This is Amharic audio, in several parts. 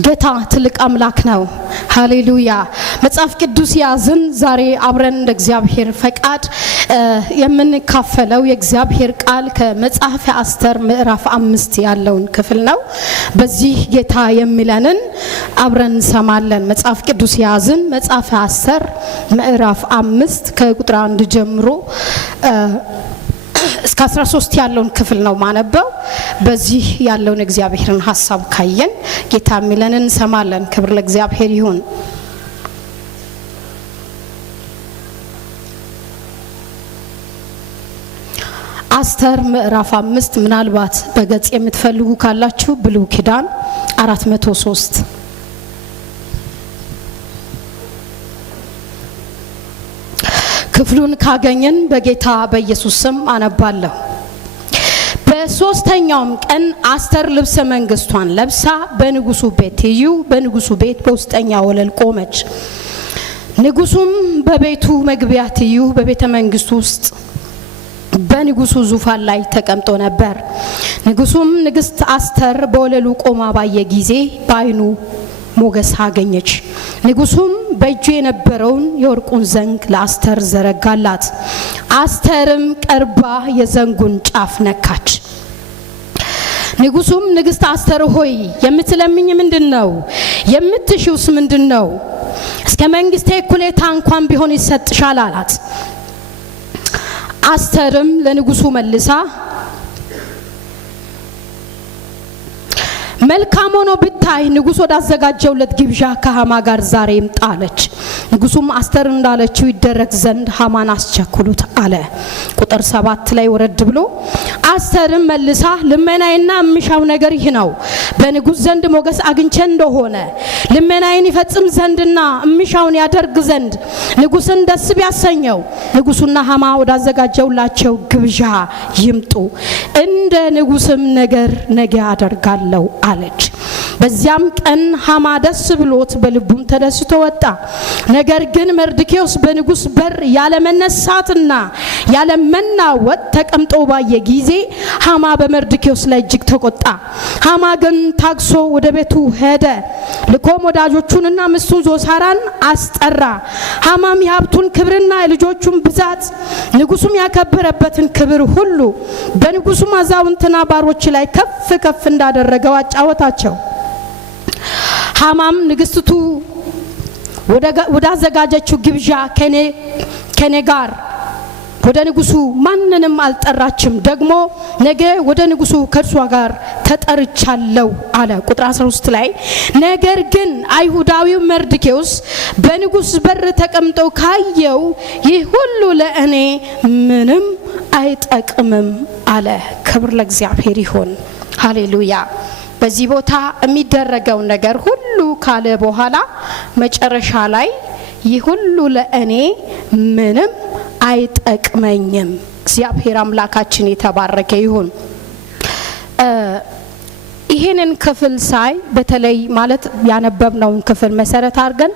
ጌታ ትልቅ አምላክ ነው። ሃሌሉያ። መጽሐፍ ቅዱስ ያዝን ዛሬ አብረን እንደ እግዚአብሔር ፈቃድ የምንካፈለው የእግዚአብሔር ቃል ከመጽሐፈ አስተር ምዕራፍ 5 ያለውን ክፍል ነው። በዚህ ጌታ የሚለንን አብረን እንሰማለን። መጽሐፍ ቅዱስ ያዝን መጽሐፈ አስተር ምዕራፍ 5 ከቁጥር 1 ጀምሮ እስከ 13 ያለውን ክፍል ነው ማነበው። በዚህ ያለውን እግዚአብሔርን ሐሳብ ካየን ጌታ የሚለንን እንሰማለን። ክብር ለእግዚአብሔር ይሁን። አስተር ምዕራፍ 5 ምናልባት በገጽ የምትፈልጉ ካላችሁ ብሉይ ኪዳን 403 ክፍሉን ካገኘን በጌታ በኢየሱስ ስም አነባለሁ። በሶስተኛውም ቀን አስተር ልብሰ መንግስቷን ለብሳ በንጉሱ ቤት በውስጠኛ ወለል ቆመች። ንጉሱም በቤቱ መግቢያ ትይዩ በቤተ መንግስቱ ውስጥ በንጉሱ ዙፋን ላይ ተቀምጦ ነበር። ንጉሱም ንግስት አስተር በወለሉ ቆማ ባየ ጊዜ በዓይኑ ሞገስ አገኘች። ንጉሱም በእጁ የነበረውን የወርቁን ዘንግ ለአስተር ዘረጋላት። አስተርም ቀርባ የዘንጉን ጫፍ ነካች። ንጉሱም ንግስት አስተር ሆይ የምትለምኝ ምንድነው? የምትሽውስ ምንድነው? እስከ መንግስቴ እኩሌታ እንኳን ቢሆን ይሰጥሻል አላት። አስተርም ለንጉሱ መልሳ መልካም ሆኖ ብታይ ንጉስ ወዳዘጋጀውለት ግብዣ ከሃማ ጋር ዛሬ ይምጣ አለች። ንጉሱም አስተር እንዳለችው ይደረግ ዘንድ ሃማን አስቸኩሉት አለ። ቁጥር 7 ላይ ወረድ ብሎ አስተርም መልሳ ልመናዬና እምሻው ነገር ይህ ነው፣ በንጉስ ዘንድ ሞገስ አግኝቼ እንደሆነ ልመናዬን ይፈጽም ዘንድና እምሻውን ያደርግ ዘንድ ንጉስን ደስ ቢያሰኘው ንጉሱና ሃማ ወዳዘጋጀውላቸው ግብዣ ይምጡ፣ እንደ ንጉስም ነገር ነገ አደርጋለሁ አለች። በዚያም ቀን ሃማ ደስ ብሎት በልቡም ተደስቶ ወጣ። ነገር ግን መርድኪዮስ በንጉስ በር ያለ መነሳትና ያለ መናወጥ ተቀምጦ ባየ ጊዜ ሃማ በመርድኪዮስ ላይ እጅግ ተቆጣ። ሃማ ግን ታግሶ ወደ ቤቱ ሄደ። ልኮም ወዳጆቹንና ሚስቱን ዞሳራን አስጠራ። ሃማም የሀብቱን ክብርና የልጆቹን ብዛት ንጉሱም ያከበረበትን ክብር ሁሉ በንጉሱም አዛውንትና ባሮች ላይ ከፍ ከፍ እንዳደረገው አጫወታቸው። ሃማም ንግስቱ ወደ አዘጋጀችው ግብዣ ከኔ ጋር ወደ ንጉሱ ማንንም አልጠራችም። ደግሞ ነገ ወደ ንጉሱ ከርሷ ጋር ተጠርቻለሁ አለ። ቁጥር 13 ላይ ነገር ግን አይሁዳዊው መርድኪዮስ በንጉስ በር ተቀምጦ ካየው ይህ ሁሉ ለእኔ ምንም አይጠቅምም አለ። ክብር ለእግዚአብሔር ይሁን። ሃሌሉያ። በዚህ ቦታ የሚደረገው ነገር ሁሉ ካለ በኋላ መጨረሻ ላይ ይህ ሁሉ ለእኔ ምንም አይጠቅመኝም። እግዚአብሔር አምላካችን የተባረከ ይሁን። ይሄንን ክፍል ሳይ በተለይ ማለት ያነበብነውን ክፍል መሰረት አድርገን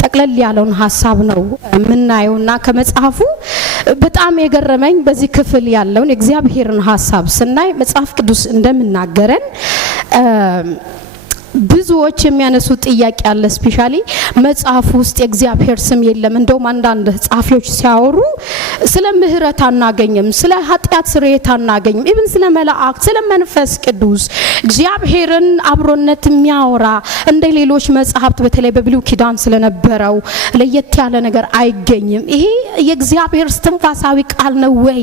ጠቅለል ያለውን ሐሳብ ነው የምናየውና ከመጽሐፉ በጣም የገረመኝ በዚህ ክፍል ያለውን የእግዚአብሔርን ሐሳብ ስናይ መጽሐፍ ቅዱስ እንደምናገረን ብዙዎች የሚያነሱ ጥያቄ አለ። ስፔሻሊ መጽሐፍ ውስጥ የእግዚአብሔር ስም የለም። እንደውም አንዳንድ ጻፊዎች ሲያወሩ ስለ ምህረት አናገኝም፣ ስለ ኃጢአት ስርየት አናገኝም፣ ኢቭን ስለ መላእክት፣ ስለ መንፈስ ቅዱስ እግዚአብሔርን አብሮነት የሚያወራ እንደ ሌሎች መጽሐፍት በተለይ በብሉይ ኪዳን ስለነበረው ለየት ያለ ነገር አይገኝም። ይሄ የእግዚአብሔር እስትንፋሳዊ ቃል ነው ወይ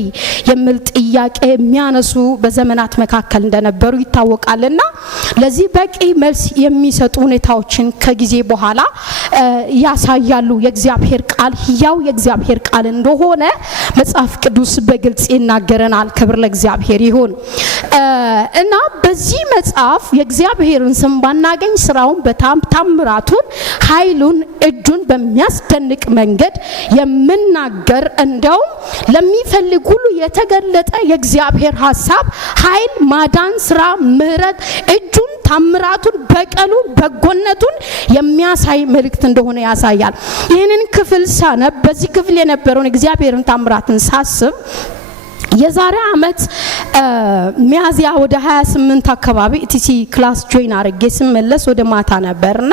የሚል ጥያቄ የሚያነሱ በዘመናት መካከል እንደነበሩ ይታወቃልና ለዚህ በቂ መልስ የሚሰጡ ሁኔታዎችን ከጊዜ በኋላ ያሳያሉ። የእግዚአብሔር ቃል ሕያው የእግዚአብሔር ቃል እንደሆነ መጽሐፍ ቅዱስ በግልጽ ይናገረናል። ክብር ለእግዚአብሔር ይሁን እና በዚህ መጽሐፍ የእግዚአብሔርን ስም ባናገኝ ስራውን በታምራቱን ኃይሉን እጁን በሚያስደንቅ መንገድ የምናገር እንደውም ለሚፈልግ ሁሉ የተገለጠ የእግዚአብሔር ሐሳብ ኃይል ማዳን ስራ ምህረት እጁን ታምራቱን በቀሉን በጎነቱን የሚያሳይ መልእክት እንደሆነ ያሳያል። ይህንን ክፍል ሳነብ በዚህ ክፍል የነበረውን እግዚአብሔርን ታምራትን ሳስብ የዛሬ አመት ሚያዚያ ወደ 28 አካባቢ ኢቲሲ ክላስ ጆይን አድርጌ ስመለስ ወደ ማታ ነበርና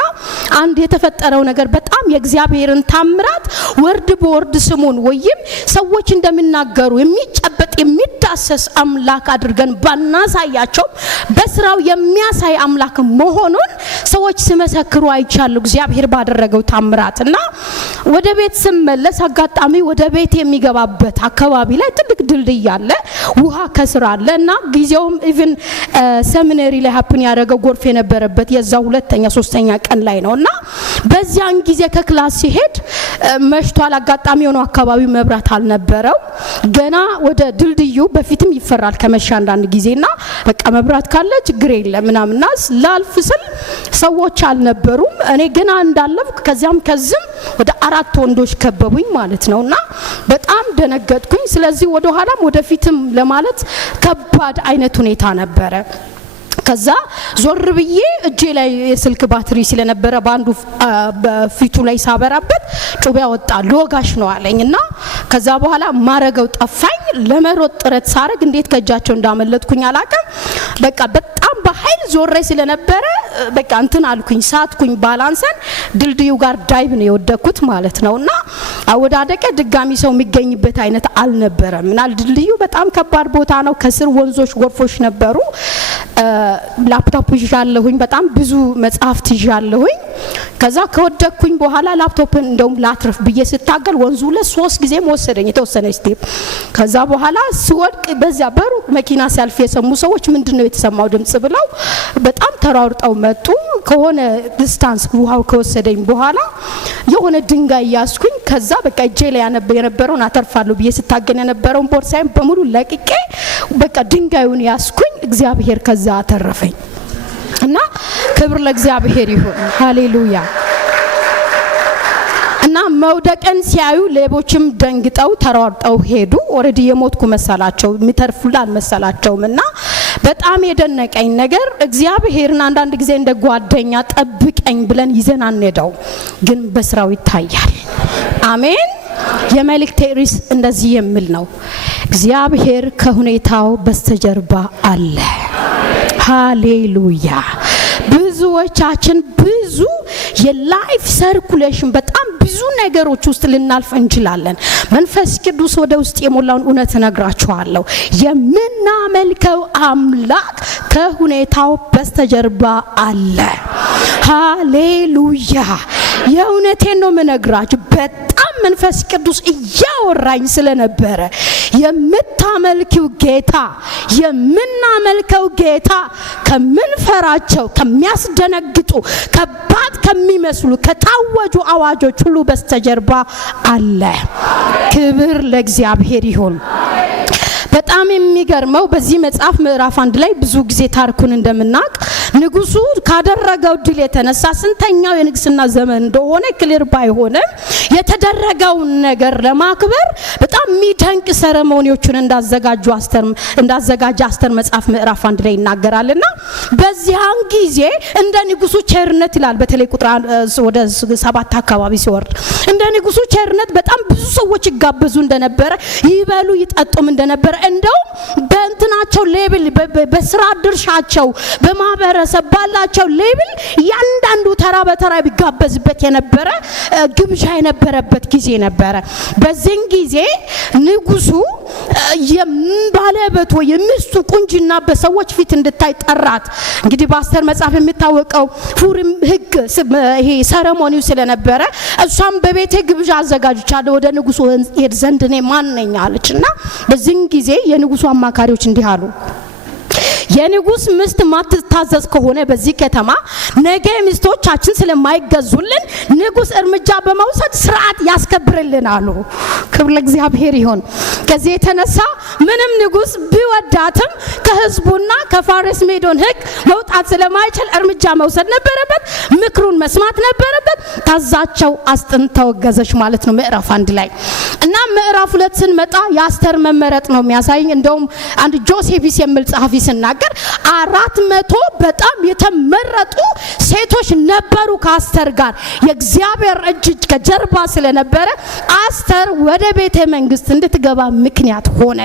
አንድ የተፈጠረው ነገር በጣም የእግዚአብሔርን ታምራት ወርድ በወርድ ስሙን ወይም ሰዎች እንደሚናገሩ የሚጨበጥ የሚዳሰስ አምላክ አድርገን ባናሳያቸው በስራው የሚያሳይ አምላክ መሆኑን ሰዎች ሲመሰክሩ አይቻሉ እግዚአብሔር ባደረገው ታምራትና ወደ ቤት ስመለስ አጋጣሚ ወደ ቤት የሚገባበት አካባቢ ላይ ትልቅ ድልድይ ያለ ውሃ ከስር አለና ጊዜውም ኢቭን ሰሚናሪ ላይ ሀፕን ያደረገው ጎርፍ የነበረበት የዛው ሁለተኛ ሶስተኛ ቀን ላይ ነውና በዚያን ጊዜ ከክላስ ሲሄድ መሽቷል አጋጣሚ ሆኖ አካባቢው መብራት አልነበረው ገና ወደ ድልድዩ በፊትም ይፈራል ከመሻ አንዳንድ ጊዜና በቃ መብራት ካለ ችግር የለም ምናምንና ላልፍ ስል ሰዎች አልነበሩም እኔ ገና እንዳለፍኩ ከዚያም ከዝም ወደ 4 ወንዶች ከበቡኝ ማለት ነውና በጣም ደነገጥኩኝ ስለዚህ ወደ ኋላም ወደፊትም ለማለት ከባድ አይነት ሁኔታ ነበረ ከዛ ዞር ብዬ እጄ ላይ የስልክ ባትሪ ስለነበረ ባንዱ በፊቱ ላይ ሳበራበት ጩቤ ወጣ ሎጋሽ ነው አለኝና ከዛ በኋላ ማረገው ጠፋኝ ለመሮጥ ጥረት ሳረግ እንዴት ከጃቸው እንዳመለጥኩኝ አላቀም በቃ በጣም በኃይል ዞሬ ስለነበረ በቃ እንትን አልኩኝ ሳትኩኝ ባላንሰን ድልድዩ ጋር ዳይቭ ነው የወደኩት ማለት ነውና አወዳደቀ ድጋሚ ሰው የሚገኝበት አይነት አልነበረም እና ድልድዩ በጣም ከባድ ቦታ ነው ከስር ወንዞች ጎርፎች ነበሩ ላፕቶፕ ይዣለሁኝ በጣም ብዙ መጽሐፍት ይዣለሁኝ ከዛ ከወደኩኝ በኋላ ላፕቶፕን እንደውም ላትርፍ ብዬ ስታገል ወንዙ ለ3 ጊዜ ወሰደኝ የተወሰነ ስቴፕ ከዛ በኋላ ሲወድቅ በዚያ በሩቅ መኪና ሲያልፍ የሰሙ ሰዎች ምንድነው የተሰማው ድምጽ ብለው በጣም ተራርጠው መጡ ከሆነ ዲስታንስ ውሃው ከወሰደኝ በኋላ የሆነ ድንጋይ ያስኩኝ ከዛ በቃ እጄ ላይ የነበረውን አተርፋለሁ ብዬ ስታገል የነበረውን ቦርሳዬን በሙሉ ለቅቄ በቃ ድንጋዩን ያስኩኝ እግዚአብሔር ከዛ አተረፈኝ እና ክብር ለእግዚአብሔር ይሁን ሃሌሉያ እና መውደቀን ሲያዩ ሌቦችም ደንግጠው ተራርጠው ሄዱ ኦሬዲ የሞትኩ መሰላቸው የሚተርፉላል መሰላቸውምና በጣም የደነቀኝ ነገር እግዚአብሔርን አንዳንድ ጊዜ እንደ ጓደኛ ጠብቀኝ ብለን ይዘን አንሄደው ግን በስራው ይታያል አሜን የመልእክቴ ርዕስ እንደዚህ የሚል ነው እግዚአብሔር ከሁኔታው በስተጀርባ አለ ሃሌሉያ ብዙዎቻችን ብዙ የላይፍ ሰርኩሌሽን በጣም ብዙ ነገሮች ውስጥ ልናልፍ እንችላለን መንፈስ ቅዱስ ወደ ውስጥ የሞላውን እውነት ነግራችኋለሁ የምናመልከው አምላክ ከሁኔታው በስተጀርባ አለ ሃሌሉያ የእውነቴን ነው መነግራችሁ በጣም መንፈስ ቅዱስ እያወራኝ ስለነበረ የምታመልኪው ጌታ የምናመልከው ጌታ ከምንፈራቸው ከሚያስደነግጡ ከባድ ከሚመስሉ ከታወጁ አዋጆች ሁሉ በስተጀርባ አለ ክብር ለእግዚአብሔር ይሁን በጣም የሚገርመው በዚህ መጽሐፍ ምዕራፍ 1 ላይ ብዙ ጊዜ ታሪኩን እንደምናቅ ንጉሱ ካደረገው ድል የተነሳ ስንተኛው የንግስና ዘመን እንደሆነ ክሊር ባይሆንም የተደረገው ነገር ለማክበር በጣም የሚደንቅ ሴሬሞኒዎችን እንዳዘጋጀ አስተር መጽሐፍ ምዕራፍ 1 ላይ ይናገራልና በዚያን ጊዜ እንደ ንጉሱ ቸርነት ይላል በተለይ ቁጥር ወደ 7 አካባቢ ሲወርድ እንደ ንጉሱ ቸርነት በጣም ብዙ ሰዎች ይጋበዙ እንደነበረ ይበሉ ይጠጡም እንደነበረ እንደው በእንትናቸው ሌብል በስራ ድርሻቸው በማህበረሰብ ባላቸው ሌብል ያንዳንዱ ተራ በተራ ቢጋበዝበት የነበረ ግብዣ የነበረበት ጊዜ ነበረ በዚህ ጊዜ ንጉሱ የባለቤቱ የሚስቱ ቁንጅና በሰዎች ፊት እንድታይ ጠራት እንግዲህ በአስተር መጽሐፍ የሚታወቀው ፉሪም ህግ ይሄ ሴሬሞኒው ስለነበረ እሷም በቤቴ ግብዣ አዘጋጅቻለሁ ወደ ንጉሱ ሄድ ዘንድ እኔ ማን ነኝ አለችና በዚህ ጊዜ የንጉሱ አማካሪዎች እንዲህ አሉ የንጉስ ምስት ማትታዘዝ ከሆነ በዚህ ከተማ ነገ ሚስቶቻችን ስለማይገዙልን ንጉስ እርምጃ በመውሰድ ስርዓት ያስከብርልን አሉ ክብር ለእግዚአብሔር ይሁን ከዚህ የተነሳ ምንም ንጉስ ቢወዳትም ከህዝቡና ከፋርስ ሜዶን ህግ መውጣት ስለማይችል እርምጃ መውሰድ ነበረበት ምክሩን መስማት ነበረበት ታዛቸው አስጥንተው ገዘሽ ማለት ነው ምዕራፍ 1 ላይ እና ምዕራፍ 2 ስንመጣ የአስተር መመረጥ ነው የሚያሳይ። እንደውም አንድ ጆሴፊስ የሚል ጸሐፊ ሲናገር 400 በጣም የተመረጡ ሴቶች ነበሩ ከአስተር ጋር። የእግዚአብሔር እጅ ከጀርባ ስለነበረ አስተር ወደ ቤተ መንግስት እንድትገባ ምክንያት ሆነ።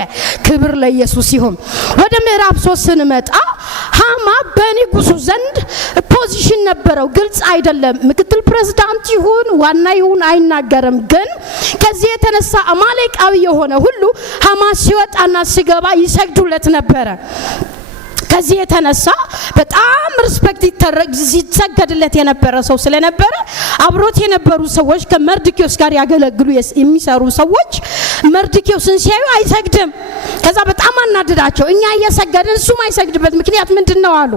ክብር ለኢየሱስ ይሁን። ወደ ምዕራፍ 3 ስንመጣ ሃማ በንጉሱ ዘንድ ፖዚሽን ነበረው። ግልጽ አይደለም፣ ምክትል ፕሬዝዳንት ይሁን ዋና ይሁን አይናገርም። ግን ከዚህ የተነሳ አማሌቃዊ የሆነ ሁሉ ሃማ ሲወጣና ሲገባ ይሰግዱለት ነበረ። ከዚህ የተነሳ በጣም ሪስፔክት ይሰገድለት የነበረ ሰው ስለነበረ አብሮት የነበሩ ሰዎች ከመርድኪዮስ ጋር ያገለግሉ የሚሰሩ ሰዎች መርድኪዮስን ሲያዩ አይሰግድም። ከዛ በጣም አናደዳቸው። እኛ እየሰገድን እሱ ማይሰግድበት ምክንያት ምንድነው አሉ።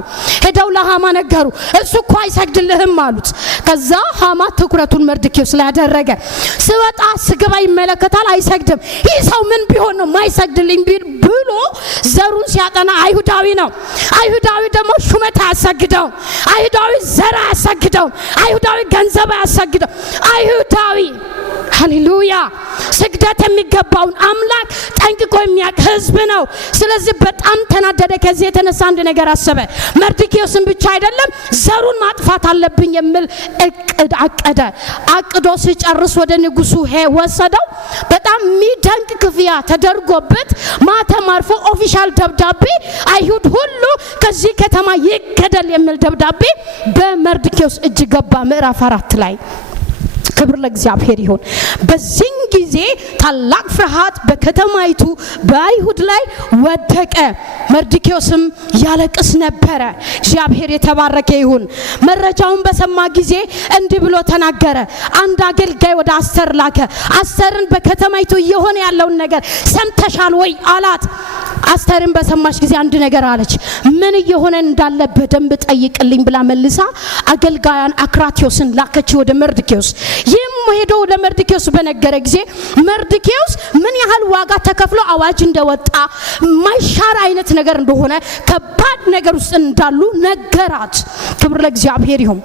ሄደው ለሃማ ነገሩ። እሱ እኮ አይሰግድልህም አሉት። ከዛ ሃማ ትኩረቱን መርድኪዮስ ላይ ያደረገ። ሲወጣ ሲገባ ይመለከታል፣ አይሰግድም። ይህ ሰው ምን ቢሆን ነው ማይሰግድልኝ ብሎ ዘሩን ሲያጠና አይሁዳዊ ነው። አይሁዳዊ ደግሞ ሹመት አያሰግደው፣ አይሁዳዊ ዘር አያሰግደው፣ አይሁዳዊ ገንዘብ አያሰግደው። አይሁዳዊ ሃሌሉያ ስግደት የሚገባውን አምላክ ጠንቅቆ የሚያውቅ ህዝብ ነው። ስለዚህ በጣም ተናደደ። ከዚህ የተነሳ አንድ ነገር አሰበ። መርድኪዮስን ብቻ አይደለም ዘሩን ማጥፋት አለብኝ የሚል እቅድ አቀደ። አቅዶ ሲጨርስ ወደ ንጉሱ ወሰደው። በጣም የሚደንቅ ክፍያ ተደርጎበት ማተም አርፎ ኦፊሻል ደብዳቤ አይሁድ ሁሉ ከዚህ ከተማ ይገደል የሚል ደብዳቤ በመርድኪዮስ እጅ ገባ። ምዕራፍ 4 ላይ ክብር ለእግዚአብሔር ይሁን። በዚህ ጊዜ ታላቅ ፍርሃት በከተማይቱ በአይሁድ ላይ ወደቀ። መርድኪዮስም ያለቅስ ነበረ። እግዚአብሔር የተባረከ ይሁን። መረጃውን በሰማ ጊዜ እንዲህ ብሎ ተናገረ። አንድ አገልጋይ ወደ አስተር ላከ። አስተርን በከተማይቱ እየሆነ ያለውን ነገር ሰምተሻል ወይ አላት። አስተርን በሰማች ጊዜ አንድ ነገር አለች። ምን እየሆነ እንዳለ በደንብ ጠይቅልኝ ብላ መልሳ አገልጋያን አክራትዮስን ላከች ወደ መርድኪዮስ። ይህም ሄዶ ለመርድኪዮስ በነገረ ጊዜ መርድኪዮስ ምን ያህል ዋጋ ተከፍሎ አዋጅ እንደወጣ ማይሻር አይነት ነገር እንደሆነ ከባድ ነገር ውስጥ እንዳሉ ነገራት። ክብር ለእግዚአብሔር ይሁን።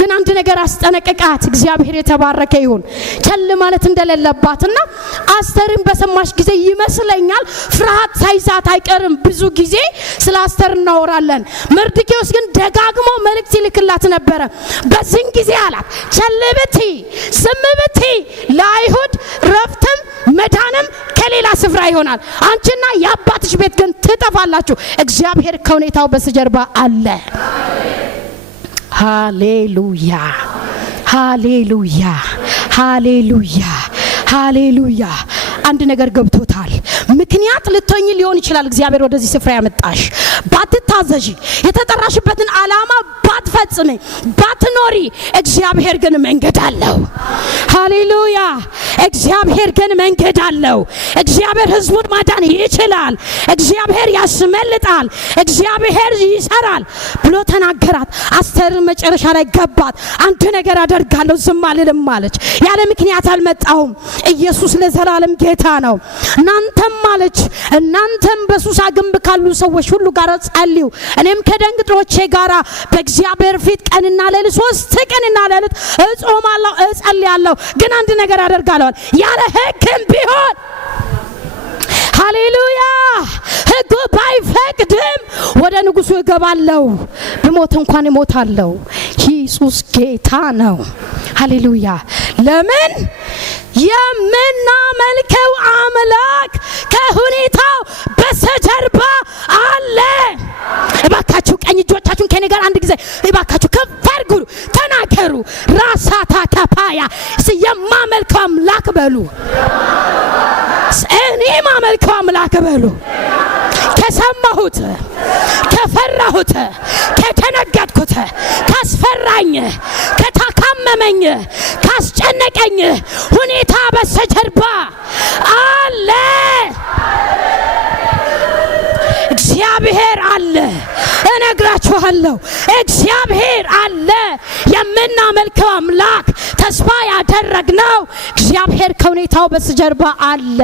ግን አንድ ነገር አስጠነቀቃት። እግዚአብሔር የተባረከ ይሁን። ቸል ማለት እንደሌለባትና አስተርን በሰማች ጊዜ ይመስለኛል ፍርሃት ሳይዛት አይቀርም። ብዙ ጊዜ ስለ አስተር እናወራለን። መርድኪዮስ ግን ደጋግሞ መልእክት ይልክላት ነበረ። በዚህ ጊዜ አላት ቸል ብትይ ዝም ብትይ ለአይሁድ ረፍትም መዳንም ከሌላ ስፍራ ይሆናል። አንቺና የአባትሽ ቤት ግን ትጠፋላችሁ። እግዚአብሔር ከሁኔታው በስተጀርባ አለ። ሃሌሉያ ሃሌሉያ ሃሌሉያ ሃሌሉያ። አንድ ነገር ገብቶታል። ምክንያት ልትሆኚ ሊሆን ይችላል እግዚአብሔር ወደዚህ ስፍራ ያመጣሽ። ባትታዘዢ፣ የተጠራሽበትን ዓላማ ባትፈጽሚ፣ ባትኖሪ፣ እግዚአብሔር ግን መንገድ አለው። ሃሌሉያ። እግዚአብሔር ግን መንገድ አለው። እግዚአብሔር ህዝቡን ማዳን ይችላል። እግዚአብሔር ያስመልጣል። እግዚአብሔር ይሰራል ብሎ ተናገራት። አስተር መጨረሻ ላይ ገባት። አንድ ነገር አደርጋለሁ ዝም አልልም አለች። ያለ ምክንያት አልመጣሁም። ኢየሱስ ለዘላለም ጌታ ነው። እናንተም በሱሳ ግንብ ካሉ ሰዎች ሁሉ ጋር ጸልዩ፣ እኔም ከደንግጥሮቼ ጋራ በእግዚአብሔር ፊት ቀንና ሌሊት 3 ቀንና ሌሊት እጾማለሁ እጸልያለሁ። ግን አንድ ነገር አደርጋለሁ ያለ ሕግም ቢሆን ሃሌሉያ ሕጉ ባይፈቅድም ወደ ንጉሱ እገባለሁ፣ ብሞት እንኳን እሞታለሁ። ኢየሱስ ጌታ ነው። ሃሌሉያ። ለምን? የምናመልከው አምላክ ከሁኔታው በስተጀርባ አለ። እባካችሁ ቀኝ እጆቻችሁን ከኔ ጋር አንድ ጊዜ እባካችሁ ከፍ አድርጉ፣ ተናገሩ። ራሳታ ካፓያ የማመልከው አምላክ በሉ። እኔ የማመልከው አምላክ በሉ። ከሰማሁት፣ ከፈራሁት፣ ከደነገጥኩት፣ ካስፈራኝ፣ ከታካመመኝ፣ ካስጨነቀኝ ሁኔታ በስተጀርባ አለ። እግዚአብሔር አለ። እነግራችኋለሁ፣ እግዚአብሔር አለ። የምናመልከው አምላክ ተስፋ ያደረግነው እግዚአብሔር ከሁኔታው በስተጀርባ አለ።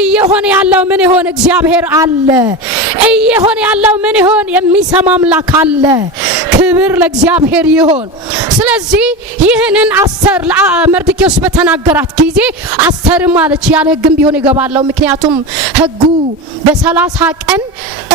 እየሆነ ያለው ምን ይሆን? እግዚአብሔር አለ። እየሆነ ያለው ምን ይሆን? የሚሰማ አምላክ አለ። ክብር ለእግዚአብሔር ይሁን። ስለዚህ ይህንን አስተር ለመርዶክዮስ በተናገራት ጊዜ አስተር ማለች ያለ ህግም ቢሆን ይገባለው ምክንያቱም ህጉ በ30 ቀን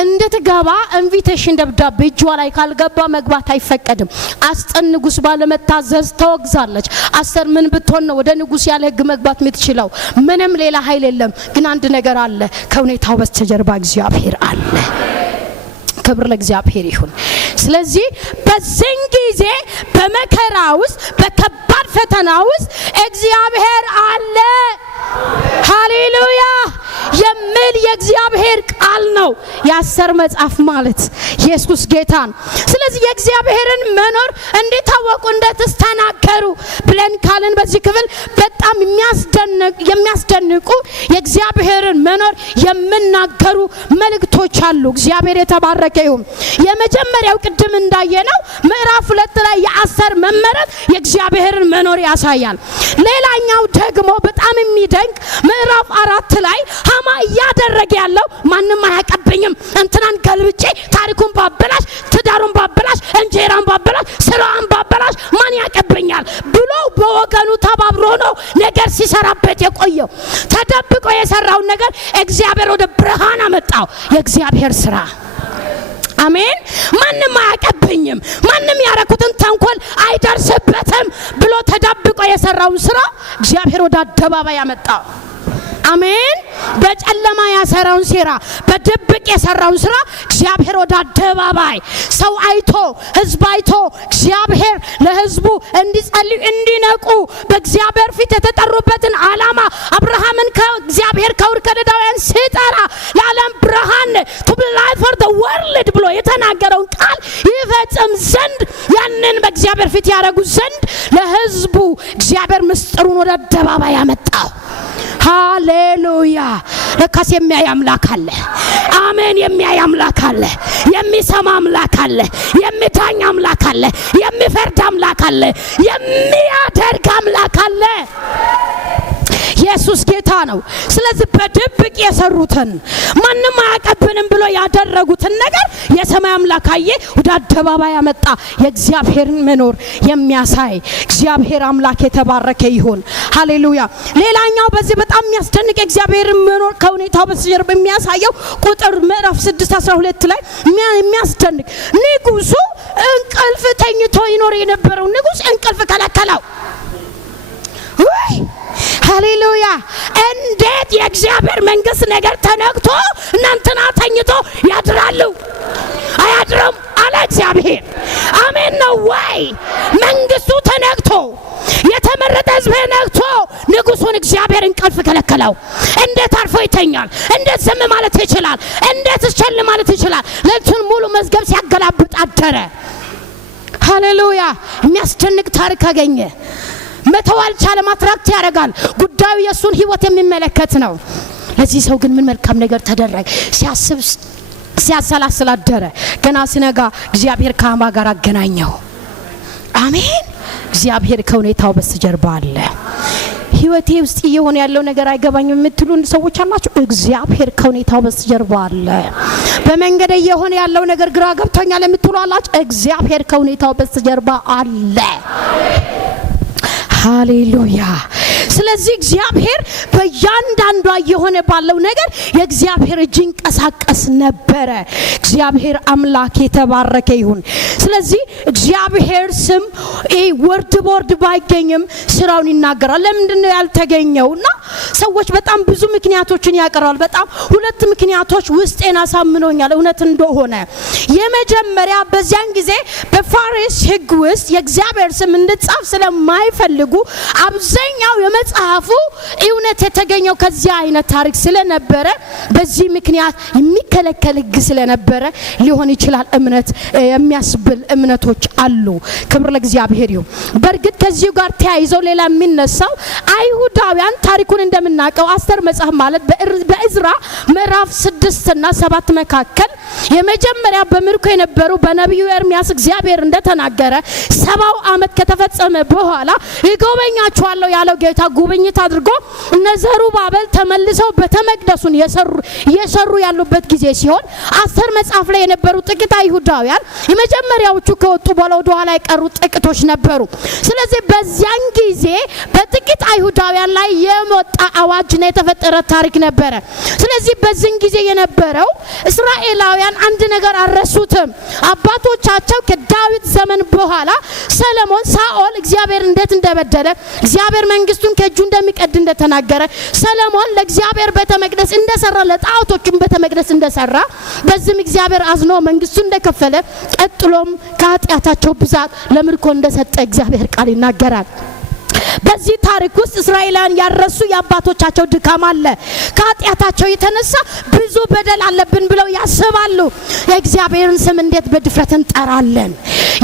እንድትገባ ኢንቪቴሽን ደብዳቤ እጇ ላይ ካልገባ መግባት አይፈቀድም። አስጠር ንጉስ ባለመታዘዝ ተወግዛለች። አስተር ምን ብትሆን ነው ወደ ንጉስ ያለ ህግ መግባት የምትችለው? ምንም ሌላ ኃይል የለም። ግን አንድ ነገር አለ፣ ከሁኔታው በስተጀርባ እግዚአብሔር አለ። ክብር ለእግዚአብሔር ይሁን። ስለዚህ በዚህን ጊዜ በመከራ ውስጥ በከባድ ፈተና ውስጥ እግዚአብሔር አለ ሃሌሉያ የሚል የእግዚአብሔር ቃል ነው የአስተር መጽሐፍ ማለት ኢየሱስ ጌታን። ስለዚህ የእግዚአብሔርን መኖር እንዲታወቁ እንደተስተናገሩ ብለን ካልን በዚህ ክፍል በጣም የሚያስደንቁ የእግዚአብሔርን መኖር የሚናገሩ መልእክቶች አሉ። እግዚአብሔር የተባረከ ይሁን። የመጀመሪያው ቅድም እንዳየነው ምዕራፍ 2 ላይ የአስተር መመረጥ የእግዚአብሔርን መኖር ያሳያል። ሌላኛው ደግሞ በጣም የሚደንቅ ምዕራፍ 4 ላይ ሃማ እያደረገ ያለው ማንንም አያቀበኝም፣ እንትናን ገልብጬ ታሪኩን ባበላሽ፣ ትዳሩን ባበላሽ፣ እንጀራን ባበላሽ፣ ስራን ባበላሽ ማን ያቀበኛል ብሎ በወገኑ ተባብሮ ነው ነገር ሲሰራበት የቆየው። ተደብቆ የሰራውን ነገር እግዚአብሔር ወደ ብርሃን አመጣው። የእግዚአብሔር ስራ አሜን። ማንንም አያቀበኝም፣ ማንንም ያረኩትን ተንኮል አይደርስበትም ብሎ ተደብቆ የሰራውን ስራ እግዚአብሔር ወደ አደባባይ ያመጣው። አሜን። በጨለማ ያሰራውን ሴራ በድብቅ የሰራውን ስራ እግዚአብሔር ወደ አደባባይ ሰው አይቶ ህዝብ አይቶ እግዚአብሔር ለህዝቡ እንዲጸልዩ እንዲነቁ በእግዚአብሔር ፊት የተጠሩበትን ዓላማ አብርሃምን ከእግዚአብሔር ከውር ከለዳውያን ሲጠራ ለዓለም ብርሃን to be light for the world ብሎ የተናገረውን ቃል ይፈጽም ዘንድ ያንን በእግዚአብሔር ፊት ያደረጉ ዘንድ ለህዝቡ እግዚአብሔር ምስጢሩን ወደ አደባባይ ያመጣው። ሃሌሉያ። ለካስ የሚያይ አምላክ አለ። አሜን። የሚያይ አምላክ አለ። የሚሰማ አምላክ አለ። የሚታኝ አምላክ አለ። የሚፈርድ አምላክ አለ። የሚያደርግ አምላክ አለ። ኢየሱስ ጌታ ነው። ስለዚህ በድብቅ የሰሩትን ማንንም አያቀብንም ብሎ ያደረጉትን ነገር የሰማይ አምላክ አየ ወደ አደባባይ ያመጣ። የእግዚአብሔርን መኖር የሚያሳይ እግዚአብሔር አምላክ የተባረከ ይሁን። ሃሌሉያ። ሌላኛው በዚህ በጣም የሚያስደንቅ እግዚአብሔርን መኖር ከሁኔታው በስተጀርባ የሚያሳየው ቁጥር ምዕራፍ 6:12 ላይ የሚያስደንቅ ንጉሱ እንቅልፍ ተኝቶ ይኖር የነበረው ንጉስ እንቅልፍ ከለከለው። ሃሌሉያ። እንዴት የእግዚአብሔር መንግስት ነገር ተነክቶ እናንተና ተኝቶ ያድራሉ? አያድርም አለ እግዚአብሔር። አሜን ነው ወይ? መንግስቱ ተነክቶ የተመረጠ ህዝብ ነክቶ ንጉሱን እግዚአብሔር እንቅልፍ ከለከለው። እንዴት አርፎ ይተኛል? እንዴት ዝም ማለት ይችላል? እንዴት ቸል ማለት ይችላል? ለቱን ሙሉ መዝገብ ሲያገላብጥ አደረ። ሃሌሉያ። የሚያስደንቅ ታሪክ አገኘ። መተዋል ቻለም አትራክት ያደርጋል። ጉዳዩ የሱን ህይወት የሚመለከት ነው። ለዚህ ሰው ግን ምን መልካም ነገር ተደረገ? ሲያስብ ሲያሰላስል አደረ። ገና ሲነጋ እግዚአብሔር ከሃማ ጋር አገናኘው። አሜን። እግዚአብሔር ከሁኔታው በስተጀርባ አለ። ህይወቴ ውስጥ እየሆነ ያለው ነገር አይገባኝም የምትሉ ሰዎች አላችሁ። እግዚአብሔር ከሁኔታው በስተጀርባ አለ። በመንገድ እየሆነ ያለው ነገር ግራ ገብቶኛል የምትሉ አላችሁ። እግዚአብሔር ከሁኔታው በስተጀርባ አለ። ሃሌሉያ። ስለዚህ እግዚአብሔር በእያንዳንዷ የሆነ ባለው ነገር የእግዚአብሔር እጅ እንቀሳቀስ ነበረ። እግዚአብሔር አምላክ የተባረከ ይሁን። ስለዚህ እግዚአብሔር ስም ወርድ ቦርድ ባይገኝም ስራውን ይናገራል። ለምንድን ነው ያልተገኘውና ሰዎች በጣም ብዙ ምክንያቶችን ያቀርባሉ። በጣም ሁለት ምክንያቶች ውስጤን አሳምኖኛል እውነት እንደሆነ። የመጀመሪያ በዚያን ጊዜ በፋሪስ ህግ ውስጥ የእግዚአብሔር ስም እንድጻፍ ስለማይፈልጉ አብዛኛው የመጽሐፉ እውነት የተገኘው ከዚያ አይነት ታሪክ ስለነበረ በዚህ ምክንያት የሚከለከል ህግ ስለነበረ ሊሆን ይችላል እምነት የሚያስብል እምነቶች አሉ። ክብር ለእግዚአብሔር ይሁን። በርግጥ ከዚህ ጋር ተያይዘው ሌላ የሚነሳው አይሁዳውያን ታሪኩን እንደምናቀው አስተር መጽሐፍ ማለት በእዝራ ምዕራፍ 6 እና 7 መካከል የመጀመሪያ በምርኮ የነበሩ በነቢዩ ኤርሚያስ እግዚአብሔር እንደተናገረ 70 ዓመት ከተፈጸመ በኋላ እጎበኛችኋለሁ ያለው ጌታ ጉብኝት አድርጎ እነ ዘሩባቤል ተመልሰው ቤተመቅደሱን እየሰሩ ያሉበት ጊዜ ሲሆን አስተር መጽሐፍ ላይ የነበሩ ጥቂት አይሁዳውያን የመጀመሪያዎቹ ከወጡ በኋላ ወደ ኋላ የቀሩ ጥቂቶች ነበሩ። ስለዚህ በዚያን ጊዜ በጥቂት አይሁዳውያን ላይ የወጣ አዋጅና የተፈጠረ ታሪክ ነበረ። ስለዚህ በዚህን ጊዜ የነበረው እስራኤላውያን አንድ ነገር አልረሱትም። አባቶቻቸው ከዳዊት ዘመን በኋላ ሰለሞን ሳኦል እግዚአብሔር እንዴት እንደበደለ እግዚአብሔር መንግስቱን ከእጁ እንደሚቀድ እንደተናገረ ሰለሞን ለእግዚአብሔር ቤተመቅደስ እንደሰራ ለጣዖቶቹም ቤተመቅደስ እንደሰራ በዚህም እግዚአብሔር አዝኖ መንግስቱን እንደከፈለ ቀጥሎም ከኃጢአታቸው ብዛት ለምርኮ እንደሰጠ እግዚአብሔር ቃል ይናገራል። በዚህ ታሪክ ውስጥ እስራኤላውያን ያረሱ የአባቶቻቸው ድካም አለ። ከኃጢአታቸው የተነሳ ብዙ በደል አለብን ብለው ያስባሉ። የእግዚአብሔርን ስም እንዴት በድፍረት እንጠራለን?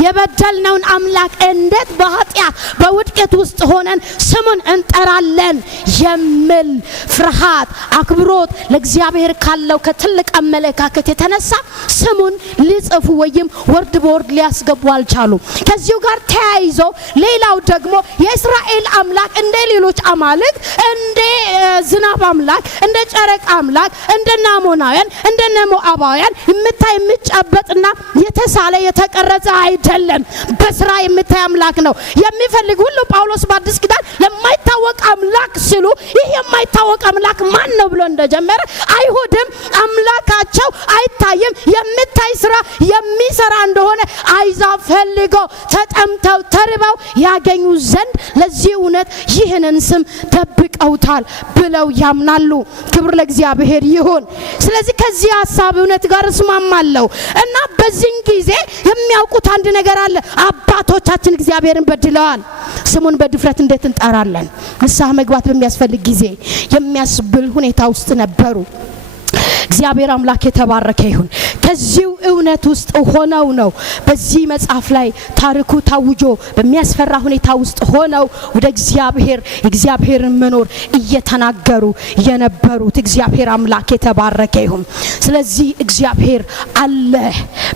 የበደልነውን አምላክ እንዴት በኃጢአት በውድቀት ውስጥ ሆነን ስሙን እንጠራለን? የሚል ፍርሃት፣ አክብሮት ለእግዚአብሔር ካለው ከትልቅ አመለካከት የተነሳ ስሙን ሊጽፉ ወይም ወርድ በወርድ ሊያስገቡ አልቻሉም። ከዚሁ ጋር ተያይዞ ሌላው ደግሞ የእስራኤል አምላክ እንደ ሌሎች አማልክት እንደ ዝናብ አምላክ እንደ ጨረቃ አምላክ እንደ አሞናውያን እንደ ሞዓባውያን የምትጨበጥና የተሳለ የተቀረጸ አይደለም። በስራ የምታይ አምላክ ነው። የሚፈልግ ሁሉ ጳውሎስ በአዲስ ኪዳን ለማይታወቅ አምላክ ሲሉ ይህ የማይታወቅ አምላክ ማን ነው ብሎ እንደጀመረ አይሁድም አምላካቸው አይታይም የሚታይ ስራ የሚሰራ እንደሆነ አይዛብ ፈልገው ተጠምተው ተርበው ያገኙ ዘንድ ለዚህ እውነት ይህንን ስም ደብቀውታል ብለው ያምናሉ። ክብር ለእግዚአብሔር ይሁን። ስለዚህ ከዚህ ሐሳብ እውነት ጋር እስማማለሁ እና በዚህ ጊዜ የሚያውቁት አንድ ነገር አለ። አባቶቻችን እግዚአብሔርን በድለዋል። ስሙን በድፍረት እንዴት እንጠራለን? ንስሐ መግባት በሚያስፈልግ ጊዜ የሚያስብል ሁኔታ ውስጥ ነበሩ። እግዚአብሔር አምላክ የተባረከ ይሁን። ከዚሁ እውነት ውስጥ ሆነው ነው በዚህ መጽሐፍ ላይ ታሪኩ ታውጆ በሚያስፈራ ሁኔታ ውስጥ ሆነው ወደ እግዚአብሔርን መኖር እየተናገሩ የነበሩት። እግዚአብሔር አምላክ የተባረከ ይሁን። ስለዚህ እግዚአብሔር አለ፣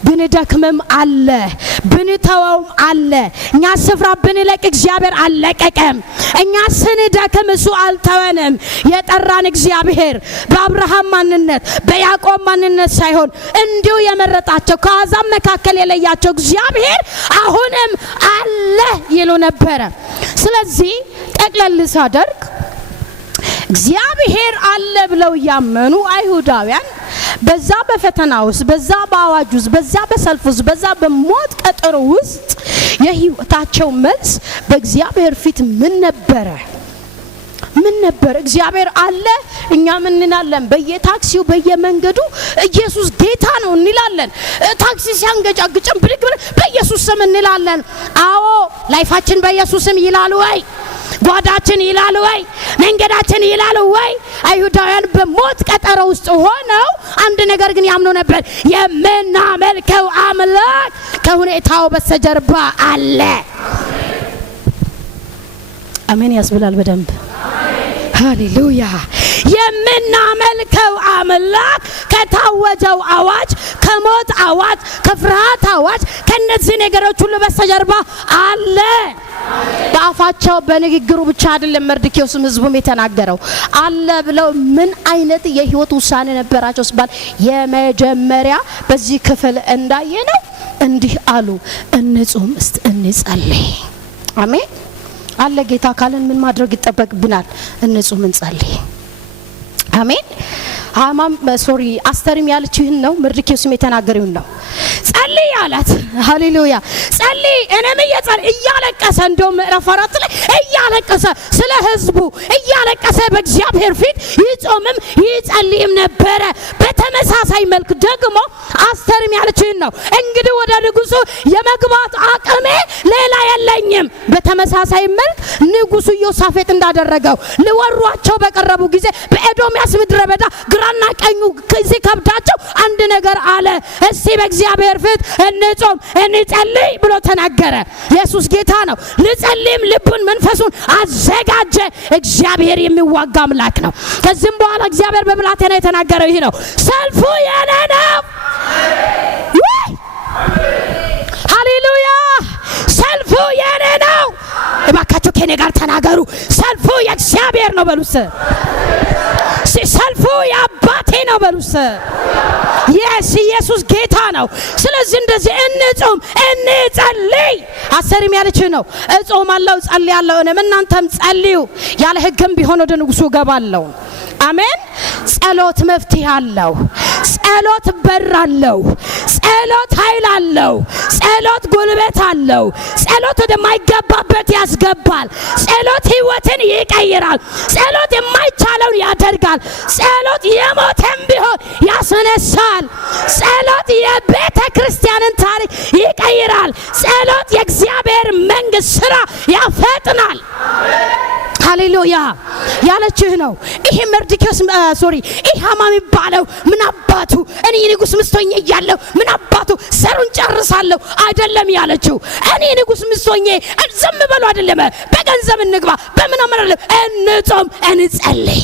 ብንደክምም አለ፣ ብንተወውም አለ። እኛ ስፍራ ብንለቅ እግዚአብሔር አልለቀቀም። እኛ ስንደክም እሱ አልተወንም። የጠራን እግዚአብሔር በአብርሃም ማንነት በያዕቆብ ማንነት ሳይሆን እንዲሁ የመረጣቸው ከአሕዛብ መካከል የለያቸው እግዚአብሔር አሁንም አለ ይሉ ነበረ። ስለዚህ ጠቅለል ሳደርግ እግዚአብሔር አለ ብለው ያመኑ አይሁዳውያን በዛ በፈተና ውስጥ፣ በዛ በአዋጅ ውስጥ፣ በዛ በሰልፍ ውስጥ፣ በዛ በሞት ቀጠሮ ውስጥ የህይወታቸው መልስ በእግዚአብሔር ፊት ምን ነበረ? ምን ነበር? እግዚአብሔር አለ። እኛ ምን እንላለን? በየታክሲው በየመንገዱ ኢየሱስ ጌታ ነው እንላለን። ታክሲ ሲያንገጫግጭን ብድግ ብለን በኢየሱስ ስም እንላለን። አዎ ላይፋችን በኢየሱስ ስም ይላል ወይ? ጓዳችን ይላል ወይ? መንገዳችን ይላል ወይ? አይሁዳውያን በሞት ቀጠሮ ውስጥ ሆነው አንድ ነገር ግን ያምኑ ነበር። የምናመልከው አምላክ ከሁኔታው በስተጀርባ አለ። አሜን ያስብላል በደንብ። ሃሌሉያ። የምናመልከው አምላክ ከታወጀው አዋጅ፣ ከሞት አዋጅ፣ ከፍርሃት አዋጅ፣ ከነዚህ ነገሮች ሁሉ በስተጀርባ አለ። በአፋቸው በንግግሩ ብቻ አይደለም መርዶክዮስም ህዝቡም የተናገረው አለ ብለው ምን አይነት የህይወት ውሳኔ ነበራቸው ሲባል የመጀመሪያ በዚህ ክፍል እንዳየነው እንዲህ አሉ፣ እንጹም እስቲ እንጸልይ። አሜን። አለ ጌታ ካለን ምን ማድረግ ይጠበቅብናል? እንጹም እንጸልይ። አሜን። አስተርም ያለችው ይህን ነው። መርዶክዮስም የተናገረው ነው። ጸልይ አላት። ሃሌሉያ። ጸልይ። እኔም እያለቀሰ እንደው ምዕራፍ 4 ላይ እያለቀሰ ስለ ህዝቡ እያለቀሰ በእግዚአብሔር ፊት ይጾምም ይጸልይም ነበረ። በተመሳሳይ መልክ ደግሞ አስተርም ያለችው ይህን ነው። እንግዲህ ወደ ንጉሱ የመግባት አቅሜ ሌላ የለኝም። በተመሳሳይ መልክ ንጉሱ ዮሳፌጥ እንዳደረገው ሊወሯቸው በቀረቡ ጊዜ በኤዶምያስ ምድረ በዳ ግራና ቀኙ ሲከብዳቸው አንድ ነገር አለ። እስቲ በእግዚአብሔር ፊት እንጾም እንጸልይ ብሎ ተናገረ። ኢየሱስ ጌታ ነው። ልጸልይም ልቡን መንፈሱን አዘጋጀ። እግዚአብሔር የሚዋጋ አምላክ ነው። ከዚህም በኋላ እግዚአብሔር በብላቴና የተናገረው ይህ ነው፣ ሰልፉ የኔ ነው። ሃሌሉያ። ሰልፉ የኔ ነው። እባካችሁ ከኔ ጋር ተናገሩ። ሰልፉ የእግዚአብሔር ነው በሉስ። ሰልፉ የአባቴ ነው በሉስ። ኢየሱስ ጌታ ነው። ስለዚህ እንደዚህ እንጾም እንጸልይ። አሰሪም ያለች ነው እጾማለሁ ጸልያለሁ እኔም እናንተም ጸልዩ። ያለ ሕግም ቢሆን ወደ ንጉሱ ገባለሁ። አሜን። ጸሎት መፍትሄ አለው። ጸሎት በር አለው። ጸሎት ኃይል አለው። ጸሎት ጉልበት አለው። ጸሎት ወደማይገባበት ያስገባል። ጸሎት ህይወትን ይቀይራል። ጸሎት የማይቻለውን ያደርጋል። ጸሎት የሞተም ቢሆን ያስነሳል። ጸሎት የቤተ ክርስቲያንን ታሪክ ይቀይራል። ጸሎት የእግዚአብሔር መንግስት ስራ ያፈጥናል። ሃሌሉያ ያለችህ ነው። ይሄ መርዶክዮስ ይሄ ሃማ የሚባለው ምን አባቱ እኔ ንጉስ ምስቶኝ እያለሁ ምን አባቱ ዘሩን ጨርሳለሁ አይደለም ያለችው። እኔ ንጉስ ምስቶኝ ዝም በሉ አይደለም። በገንዘብ እንግባ በምን አመረለ እንጾም እንጸልይ።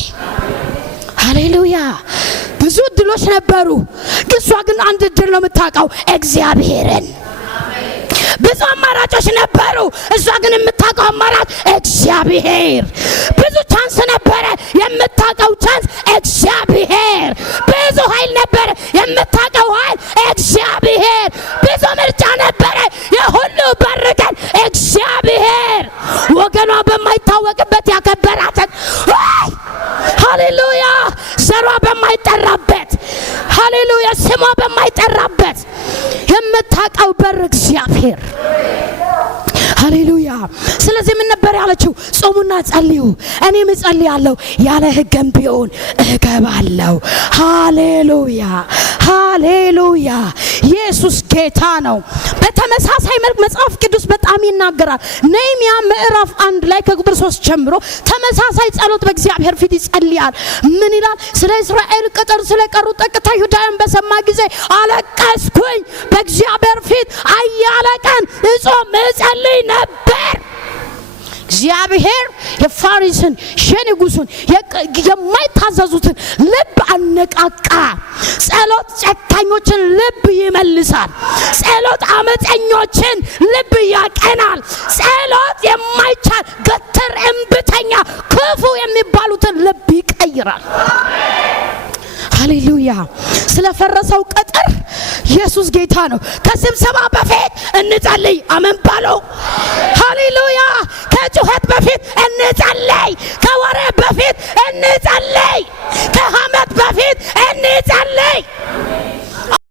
ሃሌሉያ። ብዙ ድሎች ነበሩ። እሷ ግን አንድ ድል ነው የምታውቀው፣ እግዚአብሔርን። ብዙ አማራጮች ነበሩ። እሷ ግን የምታውቀው አማራጭ እግዚአብሔር። ብዙ ቻንስ ነበረ፣ የምታውቀው ቻንስ እግዚአብሔር። ብዙ ኃይል ነበረ፣ የምታውቀው ኃይል እግዚአብሔር። ብዙ ምርጫ ነበረ፣ የሁሉ በር ግን እግዚአብሔር። ወገኗ በማይታወቅበት ያከበራትን፣ ሃሌሉያ፣ ዘሯ በማይጠራበት፣ ሃሌሉያ፣ ስሟ በማይጠራበት የምታውቀው በር እግዚአብሔር። ሃሌሉያ። ስለዚህ ምን ነበር ያለችው? ጾሙና ጸልዩ እኔም እጸልያለሁ ያለ ሕግም ቢሆን እገባለሁ። ሃሌሉያ ሃሌሉያ። ኢየሱስ ጌታ ነው። በተመሳሳይ መልክ መጽሐፍ ቅዱስ በጣም ይናገራል። ነህምያ ምዕራፍ 1 ላይ ከቁጥር 3 ጀምሮ ተመሳሳይ ጸሎት በእግዚአብሔር ፊት ይጸልያል። ምን ይላል? ስለ እስራኤል ቅጥር ስለቀሩ ጥቂት ይሁዳውያን በሰማ ጊዜ አለቀስኩኝ፣ በእግዚአብሔር ፊት አያለ ቀን እጾም እጸልይ ነበር። እግዚአብሔር የፋሪስን የንጉሱን የማይታዘዙትን ልብ አነቃቃ። ጸሎት ጨካኞችን ልብ ይመልሳል። ጸሎት አመፀኞችን ልብ ያቀናል። ጸሎት የማይቻል ገትር፣ እምብተኛ፣ ክፉ የሚባሉትን ልብ ይቀይራል። ሃሌሉያ። ስለፈረሰው ቅጥር ኢየሱስ ጌታ ነው። ከስብሰባ በፊት እንጸልይ። አሜን ባሉ። ሃሌሉያ። ከጩኸት በፊት እንጸልይ። ከወሬ በፊት እንጸልይ።